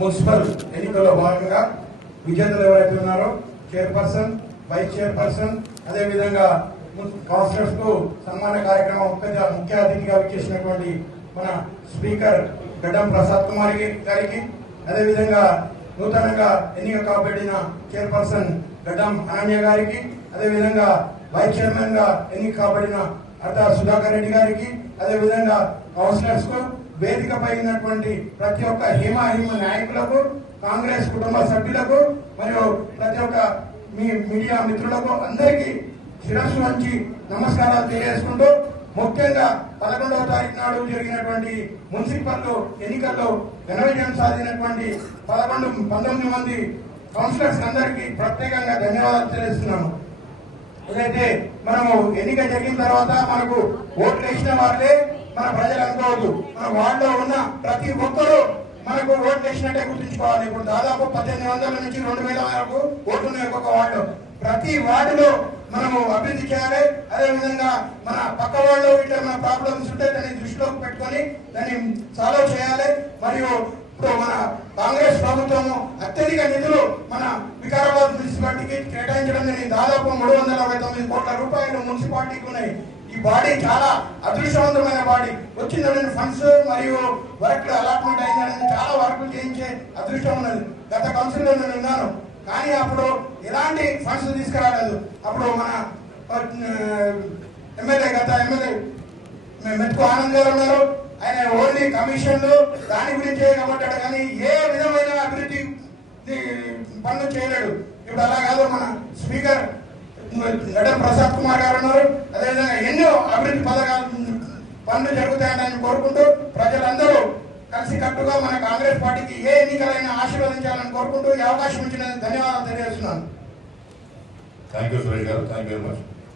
Municipal ఎన్నికల్లో భాగంగా విజేతలు ఎవరైతే ఉన్నారో చైర్పర్సన్, వైస్ చైర్పర్సన్, అదేవిధంగా కౌన్సిలర్స్ కు సన్మాన కార్యక్రమం ముఖ్య అతిథిగా వచ్చేసినటువంటి మన స్పీకర్ గడ్డం ప్రసాద్ కుమార్ గారికి, అదేవిధంగా నూతనంగా ఎన్నిక కాబడిన చైర్పర్సన్ గడ్డం అనన్య గారికి, అదేవిధంగా వైస్ చైర్మన్ గా ఎన్నిక కాబడిన అర్ధ సుధాకర్ రెడ్డి గారికి, అదేవిధంగా కౌన్సిలర్స్ కు, వేదికపై ఉన్నటువంటి ప్రతి ఒక్క హిమ నాయకులకు, కాంగ్రెస్ కుటుంబ సభ్యులకు మరియు ప్రతి ఒక్క మీ మీడియా మిత్రులకు అందరికీ శిరస్సు వంచి నమస్కారాలు తెలియజేసుకుంటూ, ముఖ్యంగా 11వ తారీఖు నాడు జరిగినటువంటి మున్సిపల్ ఎన్నికల్లో ఘన విజయం సాధించినటువంటి 19 మంది కౌన్సిలర్స్ అందరికీ ప్రత్యేకంగా ధన్యవాదాలు తెలియజేస్తున్నాము. ఏదైతే మనము ఎన్నిక జరిగిన తర్వాత మనకు ఓట్లు వేసిన వారిదే మన ప్రజలు అనుకోవద్దు. మన వార్డులో ఉన్న ప్రతి ఒక్కరూ మనకు ఓట్లు వేసినట్టే గుర్తుంచుకోవాలి. ఇప్పుడు దాదాపు 1800 నుంచి 2000 వరకు ఓట్లు ఒక్కొక్క వార్డు. ప్రతి వార్డులో మనము అభివృద్ధి చేయాలి. అదేవిధంగా మన పక్క వాళ్ళు ఇట్లా మన ప్రాబ్లమ్స్ ఉంటే దాన్ని దృష్టిలోకి పెట్టుకొని దాన్ని సాల్వ్ చేయాలి. మరియు ఇప్పుడు మన కాంగ్రెస్ ప్రభుత్వము అత్యధిక నిధులు మన వికారాబాద్ మున్సిపాలిటీకి కేటాయించడం జరిగింది. దాదాపు 369 కోట్ల రూపాయలు మున్సిపాలిటీకి ఉన్నాయి. ఈ బాడీ చాలా అదృష్టవంతమైన బాడీ. వచ్చిన ఫండ్స్ మరియు వర్క్ అలాట్మెంట్ అయిందని చాలా వర్క్లు చేయించే అదృష్టం ఉన్నది. గత కౌన్సిల్లో నేను ఉన్నాను, కానీ అప్పుడు ఎలాంటి ఫండ్స్ తీసుకురాలేదు. అప్పుడు మన గత ఎమ్మెల్యే మెతుకు ఆనంద్ గారు ఉన్నారు. ఆయన ఓన్లీ కమిషన్లు దాని గురించే కమట్టాడు, కానీ ఏ విధమైన అభివృద్ధి పనులు చేయలేడు. ఇప్పుడు అలా కాదు, మన స్పీకర్ గడ్డం ప్రసాద్ కుమార్ గారు ఉన్నారు. అదేవిధంగా ఎన్నో అభివృద్ధి పనులు జరుగుతాయని కోరుకుంటూ, ప్రజలందరూ కలిసి కట్టుగా మన కాంగ్రెస్ పార్టీకి ఏ ఎన్నికలైనా ఆశీర్వదించాలని కోరుకుంటూ ఈ అవకాశం ఇచ్చిన ధన్యవాదాలు తెలియజేస్తున్నాను. థ్యాంక్ యూ సురేష్ గారు, థ్యాంక్ యూ వెరీ మచ్.